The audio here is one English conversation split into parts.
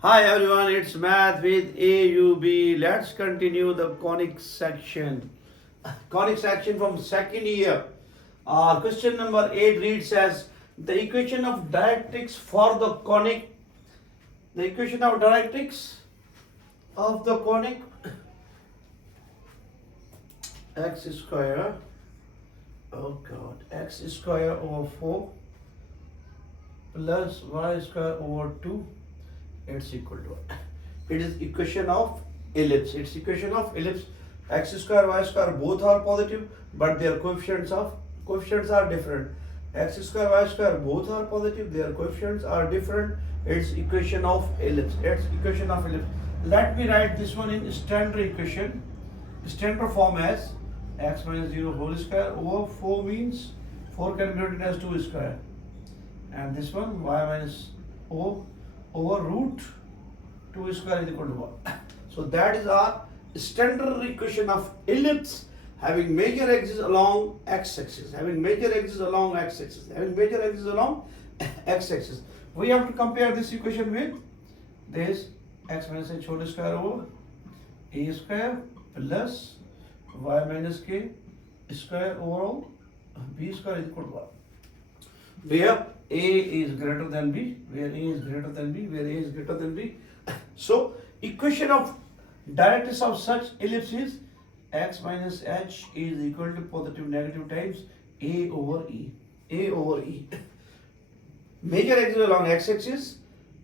Hi everyone, it's Math with AUB. Let's continue the conic section. Conic section from second year. Question number 8 reads as the equation of directrix for the conic. The equation of directrix of the conic x square. Oh God, x square over 4 plus y square over 2. It's equal to what? It is equation of ellipse. It's equation of ellipse. X square, y square both are positive, but their coefficients are different. X square, y square both are positive, their coefficients are different. It's equation of ellipse. It's equation of ellipse. Let me write this one in standard equation. Standard form as x minus 0 whole square over 4 means 4 can be written as 2 square. And this one y minus o over root 2 square is equal to 1. So that is our standard equation of ellipse having major axis along x-axis, having major axis along x-axis, having major axis along x-axis. We have to compare this equation with this x minus h whole square over a square plus y minus k square over b square is equal to 1. Where a is greater than b, where a is greater than b, where a is greater than b. So equation of directrix of such ellipse is x minus h is equal to positive negative times a over e. A over e. Major axis along x-axis,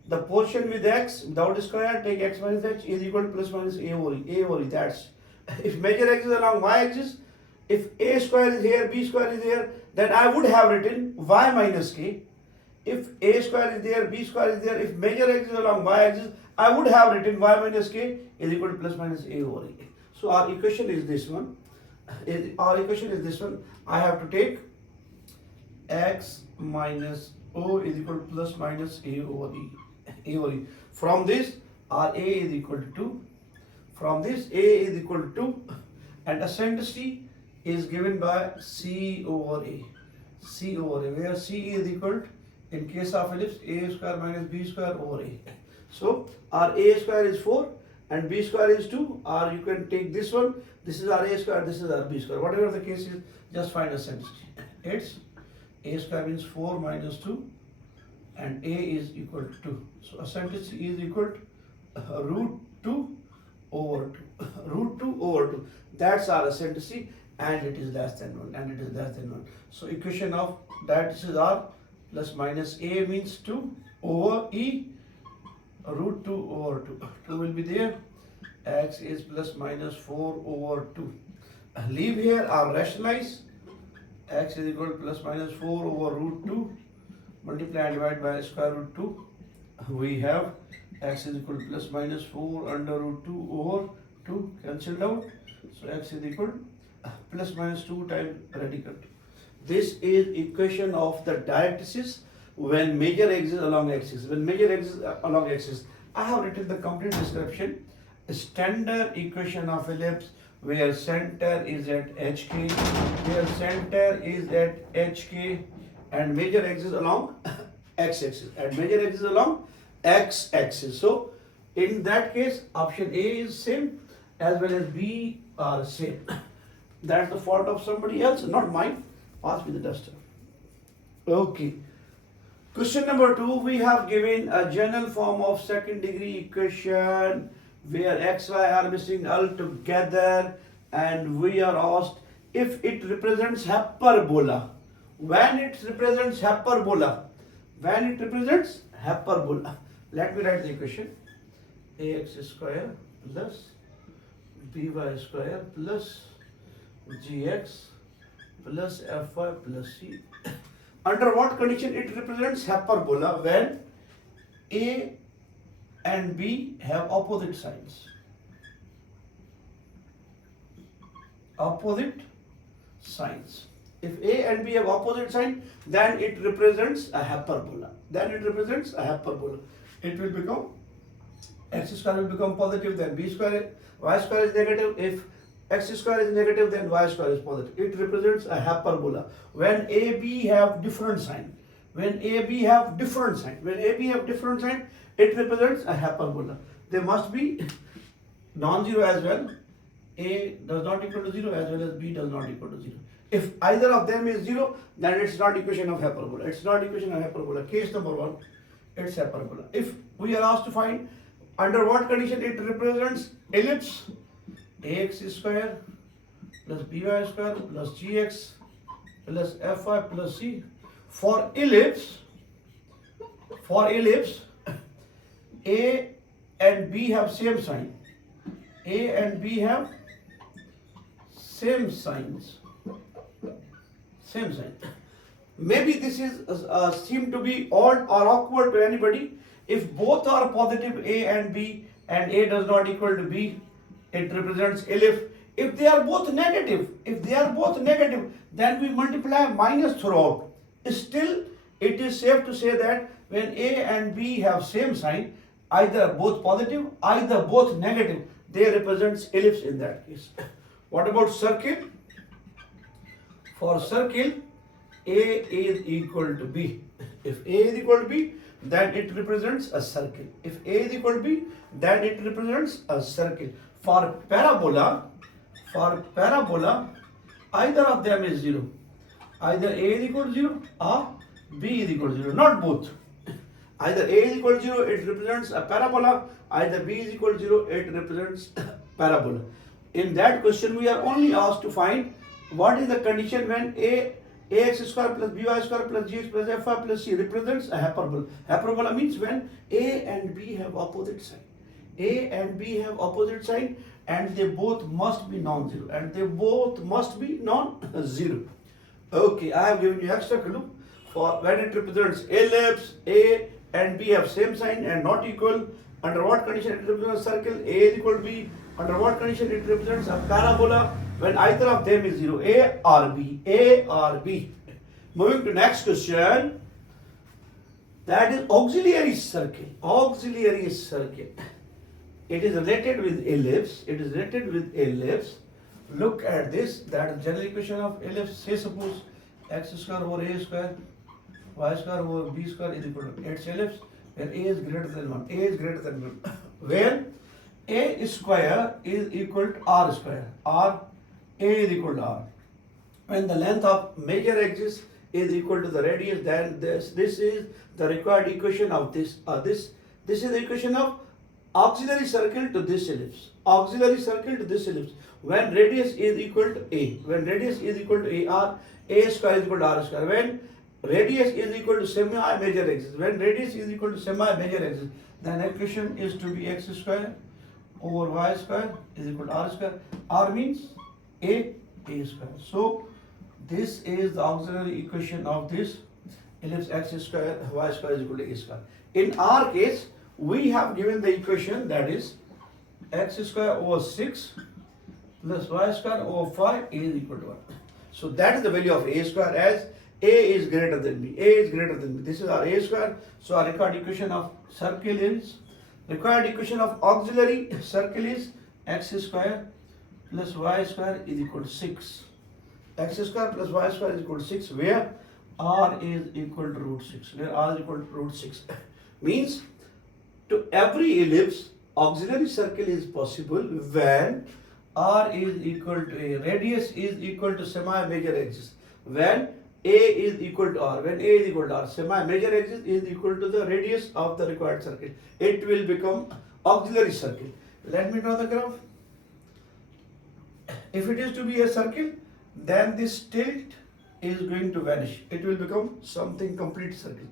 the portion with x without square, take x minus h is equal to plus minus a over e. A over e. That's if major axis along y-axis, if a square is here, b square is here, then I would have written y minus k. If a square is there, b square is there, if major axis along y-axis, I would have written y minus k is equal to plus minus a over e. So our equation is this one. Our equation is this one. I have to take x minus o is equal to plus minus a over e. A over e. From this, our a is equal to 2. From this, a is equal to 2. And eccentricity is given by c over a. C over a, where c is equal to, in case of ellipse, a square minus b square over a. So our a square is 4 and b square is 2, or you can take this one, this is our a square, this is our b square. Whatever the case is, just find eccentricity. It's a square means 4 minus 2 and a is equal to 2. So eccentricity is equal to root 2 over 2. Root 2 over 2. That's our eccentricity, and it is less than 1, and it is less than 1. So equation of directrix is r plus minus a means 2 over e root 2 over 2. 2 will be there. X is plus minus 4 over 2. Leave here or rationalize. X is equal to plus minus 4 over root 2. Multiply and divide by square root 2. We have x is equal to plus minus 4 under root 2 over 2 cancelled out. So x is equal to plus minus 2 times radical 2. This is equation of the directrices when major axis along axis. When major axis along axis, I have written the complete description. Standard equation of ellipse where center is at hk, where center is at hk, and major axis along x-axis, and major axis along x-axis. So in that case, option A is same as well as B are same. That's the fault of somebody else, not mine. Pass me the duster. Okay. Question number 2, we have given a general form of second degree equation where x, y are missing altogether, and we are asked if it represents hyperbola. When it represents hyperbola, when it represents hyperbola. Let me write the equation. Ax square plus by square plus gx plus fy plus c. Under what condition it represents hyperbola? When a and b have opposite signs. Opposite signs. If a and b have opposite sign, then it represents a hyperbola. Then it represents a hyperbola. It will become x square will become positive, then b square, y square is negative. If x square is negative, then y square is positive. It represents a hyperbola. When a, b have different sign, When AB have different sign, when AB have different sign, it represents a hyperbola. They must be non-zero as well. A does not equal to 0 as well as B does not equal to 0. If either of them is 0, then it's not equation of hyperbola. It's not equation of hyperbola. Case number 1, it's hyperbola. If we are asked to find under what condition it represents ellipse, ax square plus by square plus gx plus fy plus c. For ellipse, A and B have same sign. A and B have same signs. Same sign. Maybe this is seem to be odd or awkward to anybody. If both are positive, A and B, and A does not equal to B, it represents ellipse. If they are both negative, then we multiply minus throughout. Still, it is safe to say that when A and B have same sign, either both positive, either both negative, they represents ellipse in that case. What about circle? For circle, A is equal to B. If A is equal to B, then it represents a circle. If A is equal to B, then it represents a circle. For parabola, either of them is 0. Either A is equal to 0 or B is equal to 0, not both. Either A is equal to 0, it represents a parabola. Either B is equal to 0, it represents parabola. In that question, we are only asked to find what is the condition when ax square plus by square plus gx plus fy plus c represents a hyperbola. Hyperbola means when A and B have opposite sign. A and B have opposite sign and they both must be non-zero. Okay, I have given you extra clue for when it represents ellipse, A and B have same sign and not equal. Under what condition it represents a circle? A is equal to B. Under what condition it represents a parabola? When either of them is 0, A or B. Moving to next question. That is auxiliary circle. It is related with ellipse. Look at this. That is general equation of ellipse. Say suppose x square over a square, y square over b square is equal to its ellipse where a is greater than 1. Where a square is equal to r square, or a is equal to r. When the length of major axis is equal to the radius, then this is the required equation of this. This is the equation of auxiliary circle to this ellipse. When radius is equal to a, or a square is equal to r square. When radius is equal to semi-major axis, then equation is to be x square over y square is equal to r square. R means a square. So this is the auxiliary equation of this ellipse. X square y square is equal to a square. In our case, we have given the equation that is x square over 6 plus y square over 5 is equal to 1. So that is the value of a square as a is greater than b. This is our a square. So our required equation of auxiliary circle is x square plus y square is equal to 6. X square plus y square is equal to 6, where r is equal to root 6. Means to every ellipse, auxiliary circle is possible when r is equal to a, radius is equal to semi-major axis. When a is equal to r, semi-major axis is equal to the radius of the required circle, it will become auxiliary circle. Let me draw the graph. If it is to be a circle, then this tilt is going to vanish. It will become something complete circle.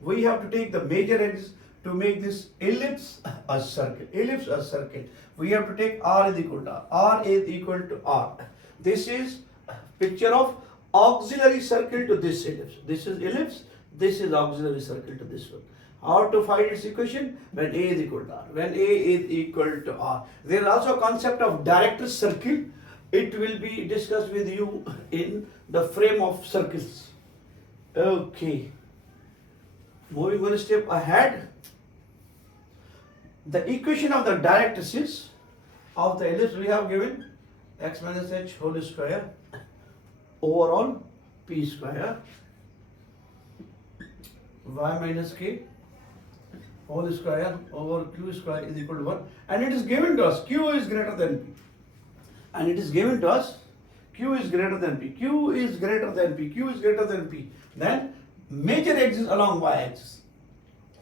We have to take the major axis to make this ellipse a circle. We have to take r is equal to r. This is picture of auxiliary circle to this ellipse. This is ellipse, this is auxiliary circle to this one. How to find its equation? When a is equal to r. There is also a concept of director circle. It will be discussed with you in the frame of circles. Okay. Moving one step ahead. The equation of the directrices of the ellipse we have given x minus h whole square over on p square y minus k whole square over q square is equal to 1, and it is given to us q is greater than p, and it is given to us q is greater than p, q is greater than p, q is greater than p, then major axis along y axis.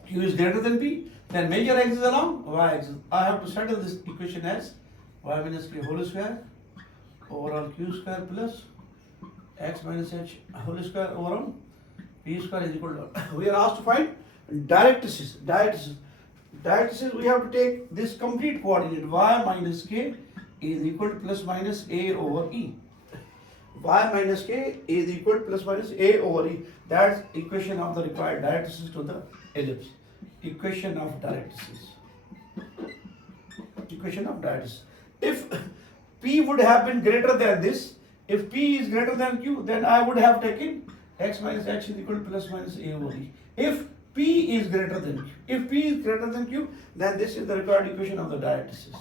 Q is greater than p, then major axis along y axis. I have to settle this equation as y minus k whole square over q square plus x minus h whole square over p square is equal to 1. We are asked to find directrices. Directrices, we have to take this complete coordinate y minus k is equal to plus minus a over e. Y minus k is equal to plus minus a over e. That's equation of the required directrices to the ellipse. Equation of directrices. Equation of directrices. If p would have been greater than this, if p is greater than q, then I would have taken x minus h is equal to plus minus a over e. If p is greater than q, if p is greater than q, then this is the required equation of the directrices.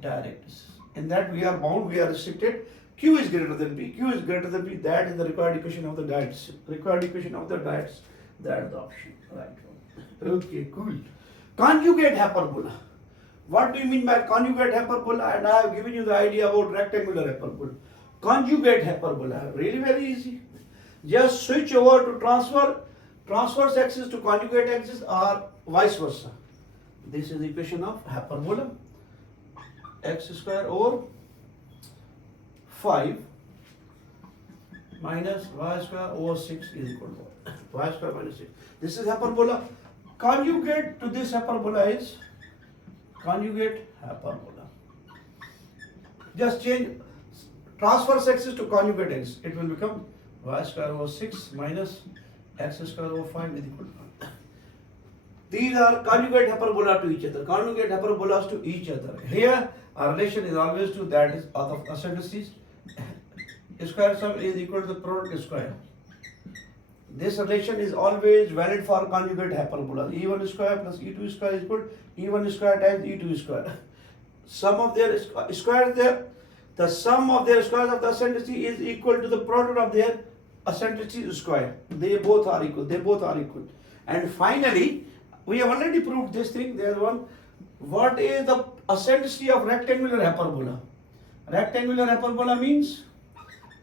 Directrices. In that we are bound, we are restricted. Q is greater than p, q is greater than p, that is the required equation of the directrices. Required equation of the directrices. That is the option. Right. Okay, cool. Conjugate hyperbola. What do you mean by conjugate hyperbola? And I have given you the idea about rectangular hyperbola. Conjugate hyperbola, really very easy. Just switch over to transverse axis to conjugate axis or vice versa. This is the equation of hyperbola. X square over 5 minus y square over 6 is equal to y square minus 6. This is hyperbola. Conjugate to this hyperbola is conjugate hyperbola. Just change transverse axis to conjugate axis. It will become y square over 6 minus x square over 5 is equal to 1. These are conjugate hyperbola to each other. Conjugate hyperbolas to each other. Here, our relation is always to that is out of eccentricities. Square sum is equal to the product square. This relation is always valid for conjugate hyperbolas. E1 square plus E2 square is equal to E1 square times E2 square. Sum of their squares there, the sum of their squares of the eccentricity is equal to the product of their eccentricity square. They both are equal. They both are equal. And finally, we have already proved this thing. There is one. What is the eccentricity of rectangular hyperbola? Rectangular hyperbola means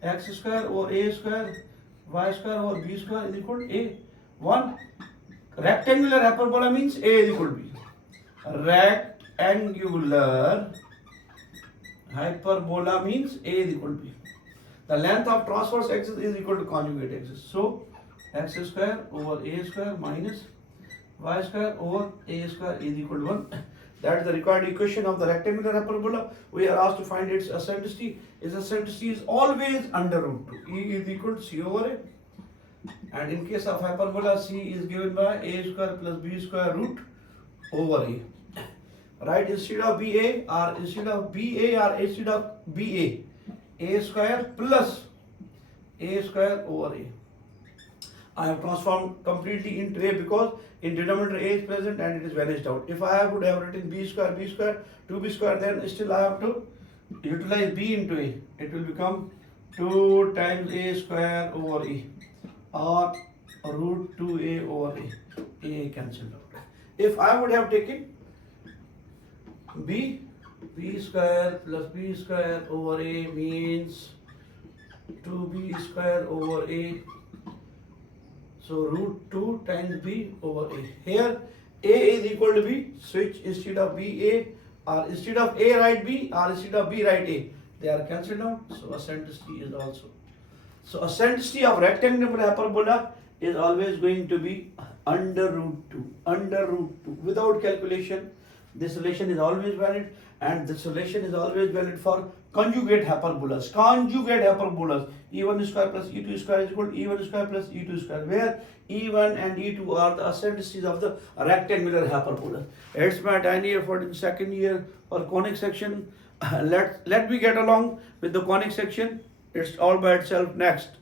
x square over a square, y square over b square is equal to a. One rectangular hyperbola means a is equal to b. Rectangular hyperbola means a is equal to b. The length of transverse axis is equal to conjugate axis. So x square over a square minus y square over a square is equal to 1. That is the required equation of the rectangular hyperbola. We are asked to find its eccentricity. Its eccentricity is always under root 2. E is equal to c over a. And in case of hyperbola, c is given by a square plus b square root over a. Right, instead of ba or instead of a square plus a square over a. I have transformed completely into a because in denominator a is present and it is vanished out. If I would have written b square, 2b square, then still I have to utilize b into a. It will become 2 times a square over a or root 2a over a cancelled out. If I would have taken b square plus b square over a means 2b square over a. So root 2 times b over a. Here a is equal to b. Switch instead of b a or instead of a write b or instead of b write a. They are cancelled out. So eccentricity is also. So eccentricity of rectangular hyperbola is always going to be under root 2. Under root 2. Without calculation, this relation is always valid, and this relation is always valid for conjugate hyperbolas. Conjugate hyperbolas. E1 square plus E2 square is equal to E1 square plus E2 square, where E1 and E2 are the eccentricities of the rectangular hyperbola. It's my tiny effort in second year for conic section. Let me get along with the conic section. It's all by itself next.